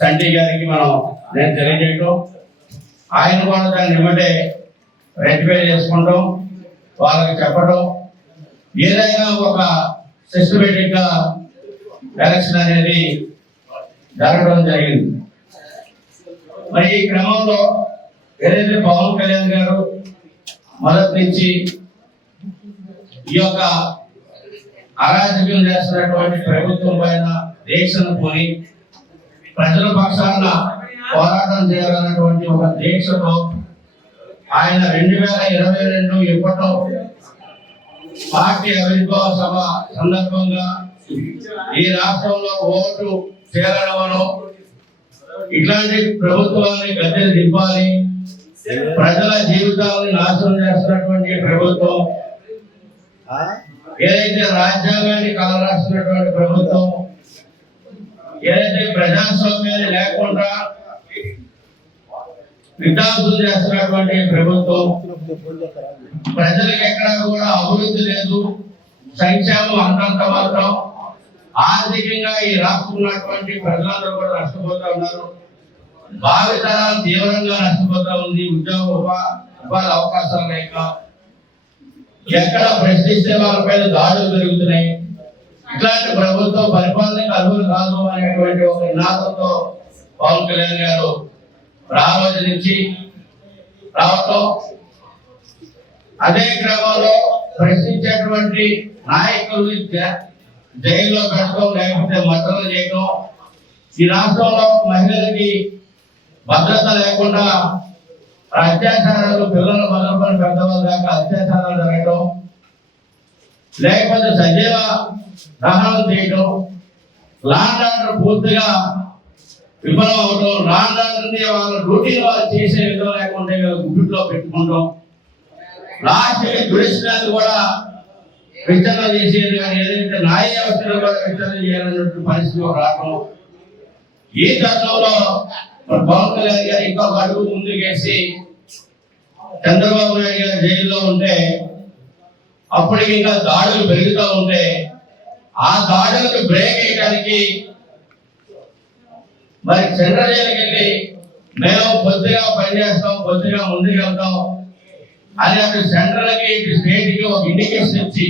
సంటి గారికి నేను తెలియజేయటం, ఆయన కూడా దాన్ని వెంబడే రెక్టిఫై చేసుకుంటాం, వాళ్ళకి చెప్పడం, ఏదైనా ఒక సిస్టమేటిక్ గా ఎలక్షన్ అనేది జరగడం జరిగింది. మరి ఈ క్రమంలో ఏదైతే పవన్ కళ్యాణ్ గారు మొదటి నుంచి ఈ యొక్క అరాజకం చేస్తున్నటువంటి ప్రభుత్వం పైన దీక్షను పోయి ప్రజల పక్షాన పోరాటం చేయాలన్నటువంటి ఒక దీక్షతో ఆయన 2022 ఇప్పట్లో పార్టీ ఆవిర్భావ సభ సందర్భంగా ఈ రాష్ట్రంలో ఓటు చేరడమనో ఇట్లాంటి ప్రభుత్వాన్ని గద్దెలు దింపాలి, ప్రజల జీవితాలను నాశనం చేస్తున్నటువంటి ప్రభుత్వం, ఏదైతే రాజ్యాంగాన్ని కాలరాస్తున్నటువంటి ప్రభుత్వం, ఏదైతే ప్రజాస్వామ్యాన్ని లేకుండా విధ్వంసం చేస్తున్నటువంటి ప్రభుత్వం, ప్రజలకు ఎక్కడా కూడా అభివృద్ధి లేదు, సంక్షేమం అంతంత మాత్రం, ఆర్థికంగా ఈ రాష్ట్రంలో ఉన్నటువంటి ప్రజలందరూ కూడా నష్టపోతా ఉన్నారు, భావితరాలు తీవ్రంగా నష్టపోతా ఉంది, ఉపాధి అవకాశాలు లేక ఎక్కడ ప్రశ్నిస్తే వాళ్ళపైన దాడులు జరుగుతున్నాయి. ఇట్లాంటి ప్రభుత్వం పరిపాలనకు అర్హులు కాదు అనేటువంటి ఒక నినాదంతో పవన్ కళ్యాణ్ గారు ఆలోచించి రావటం, అదే క్రమంలో ప్రశ్నించేటువంటి నాయకుల్ని జైల్లో పెట్టడం, లేకపోతే మద్దతు చేయడం, ఈ రాష్ట్రంలో మహిళలకి భద్రత లేకుండా అత్యాచారాలు, పిల్లల మొదలుకొని పెద్దవాళ్ళ దాకా అత్యాచారాలు జరగడం, లేకపోతే సజీవ దహనం చేయడం, లాండ్ ఆర్డర్ పూర్తిగా విఫలం అవడం, లాండ్ ఆర్డర్ని వాళ్ళ డ్యూటీని వాళ్ళు చేసే విధం లేకుండా గుడ్లో పెట్టుకుంటాం, లాస్ట్ జ్యుడిషియల్ కూడా విచారణ చేసేది కానీ ఏదైతే న్యాయ వ్యవస్థలో కూడా విచారణ చేయాలన్నటువంటి పరిస్థితిలో రావడం, ఈ తరుణంలో పవన్ కళ్యాణ్ గారు ఇంకొక అడుగు ముందుకేసి చంద్రబాబు నాయుడు గారు జైల్లో ఉంటే అప్పటికి ఇంకా దాడులు పెరుగుతూ ఉంటే ఆ దాడులకు బ్రేక్ వేయడానికి మరి సెంట్రల్ జైలుకి వెళ్ళి మేము కొద్దిగా పనిచేస్తాం, కొద్దిగా ముందుకు వెళ్తాం అని అటు సెంట్రల్కి ఇటు స్టేట్కి ఒక ఇండికేషన్ ఇచ్చి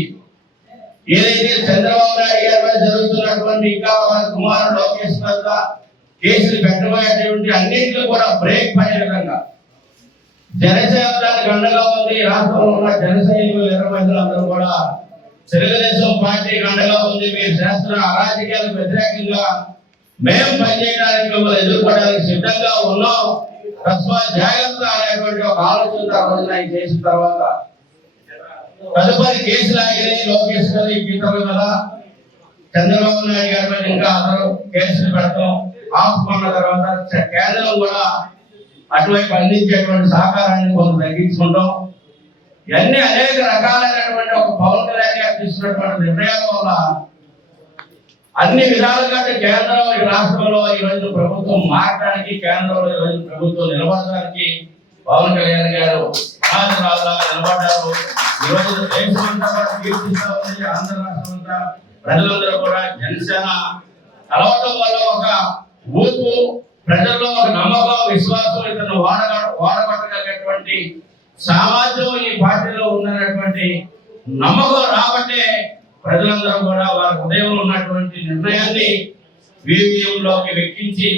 ఏదైతే చంద్రబాబు నాయుడు గారి మీద జరుగుతున్నటువంటి ఇంకా వారి కుమారుడు లోకేష్ మీద కేసులు పెట్టబోయేటువంటి అన్నింటిలో కూడా బ్రేక్ పడే విధంగా జనసేన దానికి అండగా ఉంది. రాష్ట్రంలో ఉన్న జనసైనికులు 20 మంది అందరూ కూడా తెలుగుదేశం పార్టీకి అండగా ఉంది. మీరు చేస్తున్న అరాజకీయాలకు వ్యతిరేకంగా మేము పనిచేయడానికి మిమ్మల్ని ఎదుర్కోవడానికి సిద్ధంగా ఉన్నాం, తస్మాత్ జాగ్రత్త అనేటువంటి ఒక ఆలోచన ఆయన చేసిన తర్వాత తదుపరి కేసులు ఆగినాయి. లోకేష్ గారు ఇతరుల మీద, చంద్రబాబు నాయుడు గారి మీద ఇంకా అందరూ కేసులు పెడతాం ఆపుకున్న తర్వాత కేంద్రం కూడా అటువైపు అందించేటువంటి సహకారాన్ని కొంత తగ్గించుకుంటాం. ఇవన్నీ అనేక రకాలైనటువంటి ఒక పవన్ కళ్యాణ్ గారు తీసుకున్నటువంటి నిర్ణయాల వల్ల అన్ని విధాలుగా కేంద్రం ఈ రాష్ట్రంలో ఈరోజు ప్రభుత్వం మారడానికి, కేంద్రంలో ఈరోజు ప్రభుత్వం నిలబడడానికి పవన్ కళ్యాణ్ గారు నిలబడ్డారు. ఈరోజు దేశమంతా కూడా కీర్తిస్తా ఉంది. ఆంధ్ర రాష్ట్రం అంతా ప్రజలందరూ కూడా జనసేన కలవటం వల్ల ఒక ఊపు, ప్రజల్లో ఒక నమ్మకం, విశ్వాసం, ఇతను వాడగొట్టగలిగేటువంటి సామర్థ్యం ఈ పార్టీలో ఉన్నటువంటి నమ్మకం రాబట్టే ప్రజలందరూ కూడా వారి హృదయంలో ఉన్నటువంటి నిర్ణయాన్ని వీవీఎంలోకి వెక్కించి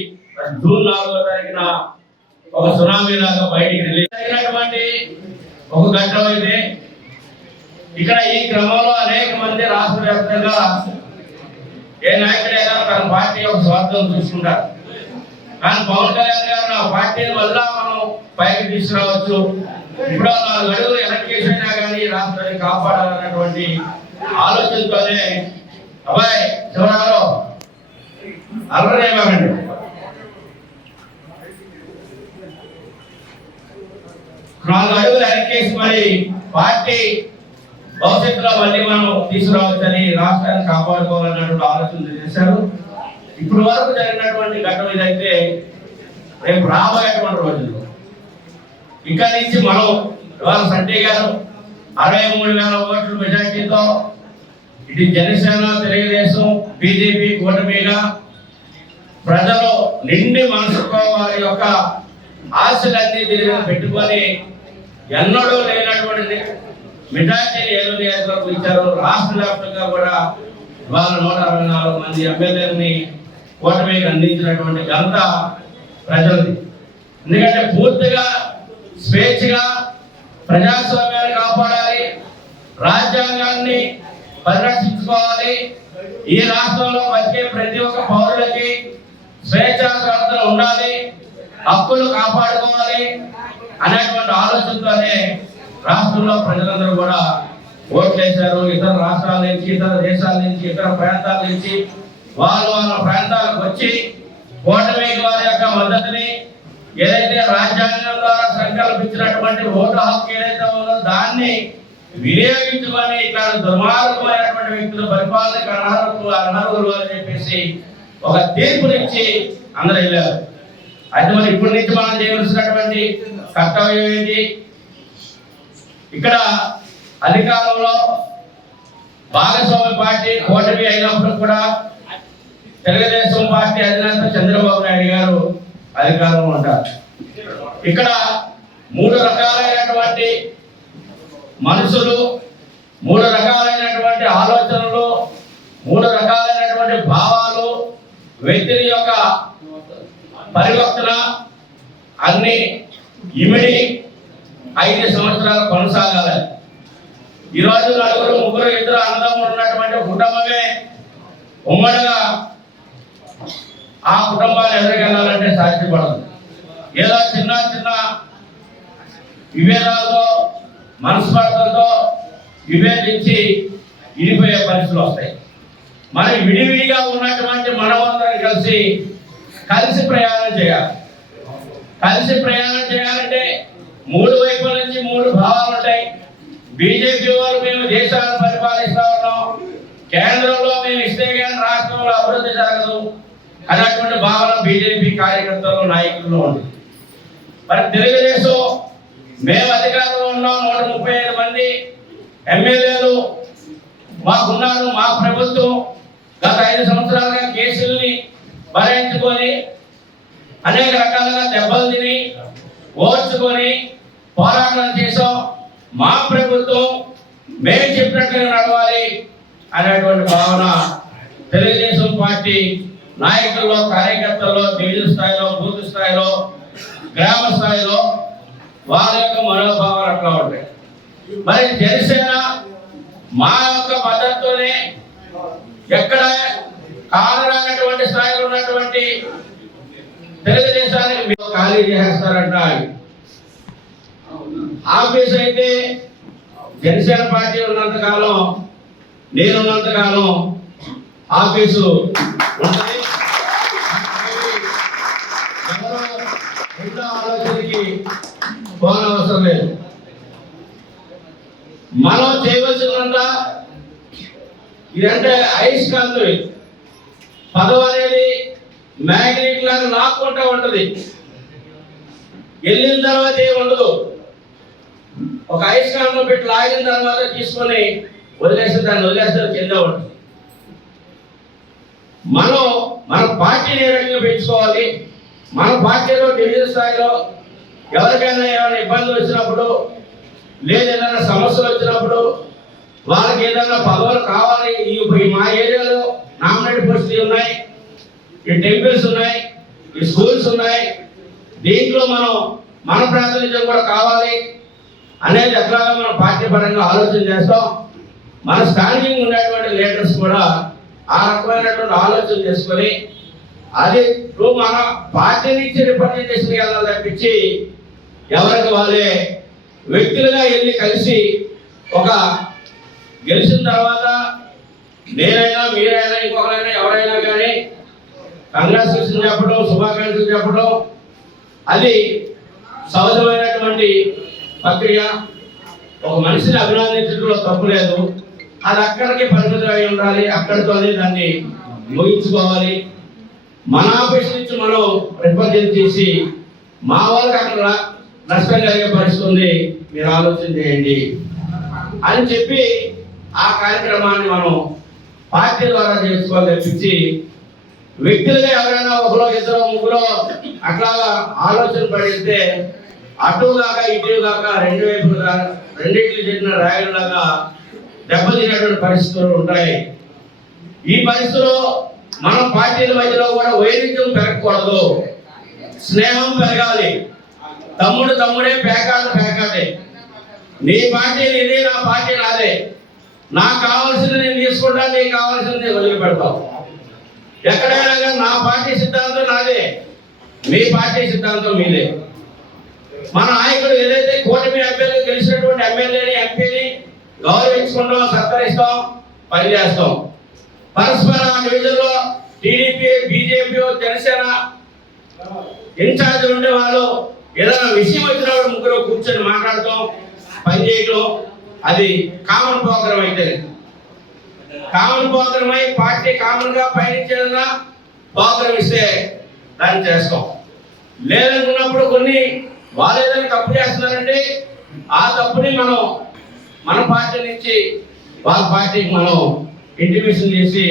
జూన్ 4వ తారీఖున ఒక సునామీ లాగా బయటికి రిలీజ్ అయినటువంటి ఒక ఘట్టం అయితే ఇక్కడ ఈ క్రమంలో అనేక మంది రాష్ట్ర వ్యాప్తంగా ఏ నాయకుడైనా తన పార్టీ యొక్క స్వార్థం చూసుకుంటారు. కానీ పవన్ కళ్యాణ్ గారు నా పార్టీని వల్ల మనం పైకి తీసుకురావచ్చు, ఇప్పుడు 4 అడుగులు వెనక్కేసినా కానీ రాష్ట్రాన్ని కాపాడాలన్నటువంటి ఆలోచనతోనే అబ్బాయి చివరాలో అల్లరేమండి 4 అడుగులు వెనక్కేసి మరి పార్టీ భవిష్యత్తులో మళ్ళీ మనం తీసుకురావచ్చని, రాష్ట్రాన్ని కాపాడుకోవాలన్నటువంటి ఆలోచన చేశారు. ఇప్పుడు వరకు జరిగినటువంటి ఘటన ఇదైతే రేపు రాబోయేటువంటి రోజుల్లో ఇక్కడ నుంచి మనం ఇవాళ సంటి గారు 63,000 ఓట్ల ఇటు జనసేన, తెలుగుదేశం, బీజేపీ కూటమిగా ప్రజలు నిండి మనసుతో వారి యొక్క ఆశలన్నీ దీని మీద పెట్టుకొని ఎన్నడూ లేనటువంటి మెజార్టీని ఏలూరు నియోజకవర్గం ఇచ్చారు. రాష్ట్ర వ్యాప్తంగా కూడా ఇవాళ 164 మంది ఎమ్మెల్యేలని కూటమికి అందించినటువంటి ఘనత ప్రజలది. ఎందుకంటే పూర్తిగా స్వేచ్ఛగా ప్రజాస్వామ్యాన్ని కాపాడాలి, రాజ్యాంగాన్ని పరిరక్షించుకోవాలి, ఈ రాష్ట్రంలో వచ్చే ప్రతి ఒక్క పౌరులకి స్వేచ్ఛా స్వాతంత్రం ఉండాలి, హక్కులు కాపాడుకోవాలి అనేటువంటి ఆలోచనతోనే రాష్ట్రంలో ప్రజలందరూ కూడా ఓట్లేశారు. ఇతర రాష్ట్రాల నుంచి, ఇతర దేశాల నుంచి, ఇతర ప్రాంతాల నుంచి వాళ్ళ ప్రాంతాలకు వచ్చి కూటమికి వారి యొక్క మద్దతుని ఏదైతే రాజ్యాంగం ద్వారా సంకల్పించినటువంటి ఓటు హక్కు ఏదైతే ఉందో దాన్ని వినియోగించుకొని ఇక్కడ దుర్మార్గమైనటువంటి వ్యక్తులు పరిపాలనకు అనర్హులు అని చెప్పేసి ఒక తీర్పునిచ్చి అందరూ వెళ్ళారు. అయితే మరి ఇప్పటి నుంచి మనం చేయవలసినటువంటి కర్తవ్యం ఏంటి? ఇక్కడ అధికారంలో భాగస్వామ్య పార్టీ కూటమి అయినప్పుడు కూడా తెలుగుదేశం పార్టీ అధినేత చంద్రబాబు నాయుడు గారు అధికారంలో ఉంటారు. ఇక్కడ 3 రకాలైనటువంటి మనుషులు, 3 రకాలైనటువంటి ఆలోచనలు, 3 రకాలైనటువంటి భావాలు, వ్యక్తుల యొక్క పరివర్తన అన్ని ఇమిడి 5 సంవత్సరాలు కొనసాగాలి. ఈరోజు 4, 3, 2 అన్నదమ్ములు ఉన్నటువంటి కుటుంబమే ఉమ్మడిగా ఆ కుటుంబాన్ని ఎదురుకెళ్ళాలంటే సాధ్యపడదు. ఏదో చిన్న చిన్న విభేదాలతో మనస్పర్ధలతో విభేదించి విడిపోయే పరిస్థితులు వస్తాయి. మరి విడివిడిగా ఉన్నటువంటి మనమందరం కలిసి ప్రయాణం చేయాలి. కలిసి ప్రయాణం చేయాలంటే 3 వైపుల నుంచి 3 భావాలు ఉంటాయి. బీజేపీ వారు మేము దేశాన్ని పరిపాలిస్తా ఉన్నాం, కేంద్రంలో మేము ఇస్తే కానీ రాష్ట్రంలో అభివృద్ధి జరగదు అనేటువంటి భావన బీజేపీ కార్యకర్తలు నాయకుల్లో ఉంది. మరి తెలుగుదేశం మేము అధికారంలో ఉన్నాం, 135 మంది ఎమ్మెల్యేలు మాకున్నారు, మా ప్రభుత్వం గత 5 సంవత్సరాలుగా కేసుల్ని భరించుకొని అనేక రకాలుగా దెబ్బలు తిని ఓర్చుకొని పోరాటం చేసాం. మా ప్రభుత్వం మేము చెప్పినట్లుగా నడవాలి అనేటువంటి భావన తెలుగుదేశం పార్టీ నాయకుల్లో, కార్యకర్తల్లో, డివిజన్ స్థాయిలో, బూత్ స్థాయిలో, గ్రామ స్థాయిలో వాళ్ళ యొక్క మనోభావాలు అట్లా ఉంటాయి. మరి జనసేన మా యొక్క మద్దతుతోనే ఎక్కడ కానరానటువంటి స్థాయిలో ఉన్నటువంటి తెలుగుదేశానికి మీరు ఖాళీ చేస్తారంట. ఆఫీస్ అయితే జనసేన పార్టీ ఉన్నంత కాలం, నేనున్నంత కాలం ఆఫీసు ఉంటుంది. ఎవరో ఆలోచనకి పోనవసరం లేదు. మనం చేయవలసిందంతా ఇదంటే అయస్కాంతం. పదవి అనేది మ్యాగ్నెట్ లాగా లాక్కుంటా ఉంటది, వెళ్ళిన తర్వాత ఏమి ఉండదు. ఒక అయస్కాంతం పెట్టి లాగిన తర్వాత తీసుకొని వదిలేస్తే దాన్ని వదిలేస్తే కింద ఉంటుంది. మనం మన పార్టీని ఏ రకంగా పెంచుకోవాలి, మన పార్టీలో డివిజన్ స్థాయిలో ఎవరికైనా ఏమైనా ఇబ్బందులు వచ్చినప్పుడు, లేదా ఏదైనా సమస్యలు వచ్చినప్పుడు, వాళ్ళకి ఏదైనా పదవులు కావాలి, ఈ మా ఏరియాలో నామినేట్ పోస్టులు ఉన్నాయి, ఈ టెంపుల్స్ ఉన్నాయి, ఈ స్కూల్స్ ఉన్నాయి, దీంట్లో మనం మన ప్రాతినిధ్యం కూడా కావాలి అనేది ఎట్లాగా మనం పార్టీ పరంగా ఆలోచన చేస్తాం. మన స్థానికంగా ఉన్నటువంటి లీడర్స్ కూడా ఆ రకమైనటువంటి ఆలోచన చేసుకొని అది మన పార్టీ నుంచి రిప్రజెంటేషన్ వెళ్ళాలి తప్పించి ఎవరికి వాళ్ళే వ్యక్తులుగా వెళ్ళి కలిసి ఒక గెలిచిన తర్వాత నేనైనా మీరైనా ఇంకొకరైనా ఎవరైనా కానీ కంగ్రాచులేషన్ చెప్పడం, శుభాకాంక్షలు చెప్పడం అది సహజమైనటువంటి ప్రక్రియ. ఒక మనిషిని అభినందించడంలో తప్పు లేదు. అది అక్కడికి పరిమితం అయి ఉండాలి, అక్కడితోనే దాన్ని ముగించుకోవాలి. మన ఆఫీస్ నుంచి మనం రిప్రజెంట్ చేసి మా వాళ్ళకి అక్కడ నష్టం కలిగే పరిస్థితి ఉంది, మీరు ఆలోచన చేయండి అని చెప్పి ఆ కార్యక్రమాన్ని మనం పార్టీ ద్వారా చేసుకోవాలి తప్పించి వ్యక్తులుగా ఎవరైనా ఒకరో ఇద్దరు ముగ్గురు అట్లా ఆలోచన పడితే అటు కాక ఇటు కాక రెండు వైపులుగా రెండింటికి చెందిన రాయలలాగా దెబ్బతిన్నటువంటి పరిస్థితులు ఉంటాయి. ఈ పరిస్థితుల్లో మన పార్టీల మధ్యలో కూడా వైరుధ్యం పెరగకూడదు, స్నేహం పెరగాలి. తమ్ముడు తమ్ముడే, పేకాడు పేకాడే. నీ పార్టీ నీది, నా పార్టీ నాదే. నాకు కావాల్సింది నేను తీసుకుంటాను, నీకు కావాల్సింది నేను వదిలిపెడతావు. ఎక్కడైనా కానీ నా పార్టీ సిద్ధాంతం నాదే, మీ పార్టీ సిద్ధాంతం మీదే. మన నాయకుడు ఏదైతే కూటమి అభ్యర్థులు గెలిచినటువంటి ఎమ్మెల్యేని ఎంపీని గౌరవించుకుంటాం, సత్కరిస్తాం, పనిచేస్తాం. పరస్పర డివిజన్లో టీడీపీ, బీజేపీ, జనసేన ఇన్ఛార్జ్ ఉండే వాళ్ళు ఏదైనా విషయం వచ్చినప్పుడు ముగ్గురు కూర్చొని మాట్లాడటం, పనిచేయటం, అది కామన్ ప్రోగ్రామ్ అయితే కామన్ ప్రోగ్రామ్ అయి పార్టీ కామన్ గా పయనించేదన్నా ప్రోగ్రామ్ ఇస్తే దాన్ని చేస్తాం. లేదనుకున్నప్పుడు కొన్ని వాళ్ళు ఏదైనా తప్పు చేస్తున్నారంటే ఆ తప్పుని మనం మన పార్టీ నుంచి వాళ్ళ పార్టీకి మనం ఇంటిమేషన్ చేసి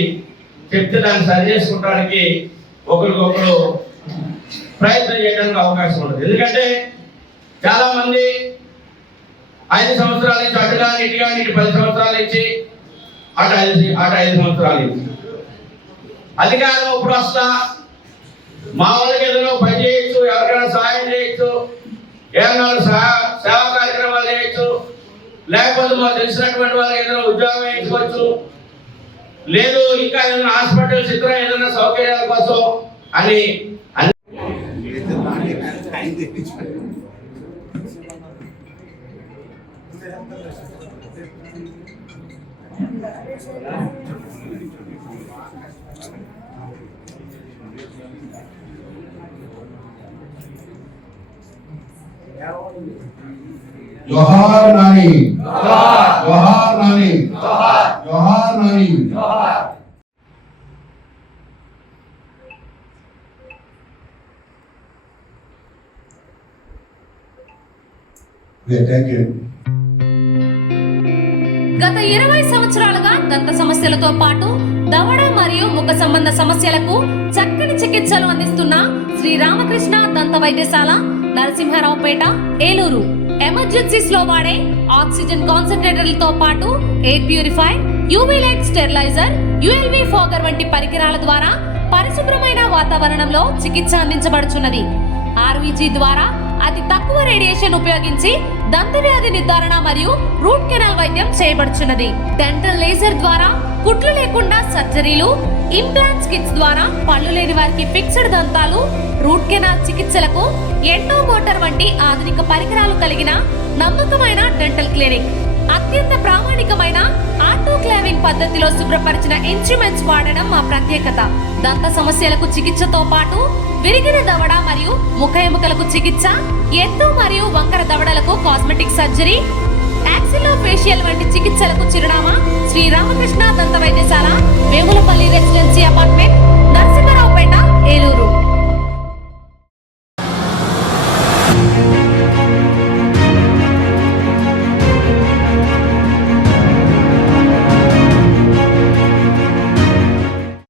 చెప్తే దాన్ని సరి చేసుకోవడానికి ఒకరికొకరు ప్రయత్నం చేయడానికి అవకాశం ఉంటుంది. ఎందుకంటే చాలా మంది 5 సంవత్సరాల నుంచి అటు కానీ ఇటు కానీ 10 సంవత్సరాల నుంచి అటు 5 సంవత్సరాల నుంచి అధికారం ఇప్పుడు వస్తా మా వాళ్ళకి ఏదైనా పని చేయొచ్చు, ఎవరికైనా సహాయం చేయొచ్చు, ఏమన్నా సేవా కార్యక్రమాలు చేయొచ్చు, లేకపోతే మాకు తెలిసినటువంటి వాళ్ళకి ఏదైనా ఉద్యోగం వేయించుకోవచ్చు, లేదు ఇంకా ఏదైనా హాస్పిటల్స్ ఇతర ఏదైనా సౌకర్యాల కోసం అని जोहार नानी, जोहार नानी, जोहार नानी। Thank you. గత 20 సంవత్సరాలుగా దంత సమస్యలతో పాటు దవడ మరియు ముఖ సంబంధ సమస్యలకు చక్కని చికిత్సలు అందిస్తున్న శ్రీ రామకృష్ణ దంత వైద్యశాల, నరసింహారావుపేట, ఏలూరు. ఎమర్జెన్సీస్ లో వాడే ఆక్సిజన్ కాన్సంట్రేటర్లతో పాటు air purifier, UV light steriliser, ULV fogger వంటి పరికరాల ద్వారా పరిశుభ్రమైన వాతావరణంలో చికిత్స అందించబడుచున్నది. ఆర్వీజీ ద్వారా అతి తక్కువ రేడియేషన్ ఉపయోగించి దంత వ్యాధి నిర్ధారణ మరియు రూట్ కెనాల్ వైద్యం చేయబడుచున్నది. డెంటల్ లేజర్ ద్వారా కుట్లు లేకుండా సర్జరీలు, ఇంప్లాంట్స్ కిట్స్ ద్వారా పళ్ళు లేని వారికి ఫిక్స్డ్ దంతాలు, రూట్ కెనాల్ చికిత్సలకు ఎండో మోటార్ వంటి ఆధునిక పరికరాలు కలిగిన నమ్మకమైన డెంటల్ క్లినిక్. అత్యంత ప్రామాణికమైన ఆటోక్లావింగ్ పద్ధతిలో శుభ్రపరిచిన ఇన్స్ట్రుమెంట్స్ వాడడం మా ప్రత్యేకత. దంత సమస్యలకు చికిత్సతో పాటు విరిగిన దవడ మరియు ముఖ ఎముకలకు చికిత్స, ఎత్తు మరియు వంకర దవడలకు కాస్మెటిక్ సర్జరీ, యాక్సిలోఫేషియల్ వంటి చికిత్సలకు చిరునామా శ్రీ రామకృష్ణ దంత వైద్యశాల, వేములపల్లి రెసిడెన్సీ అపార్ట్మెంట్,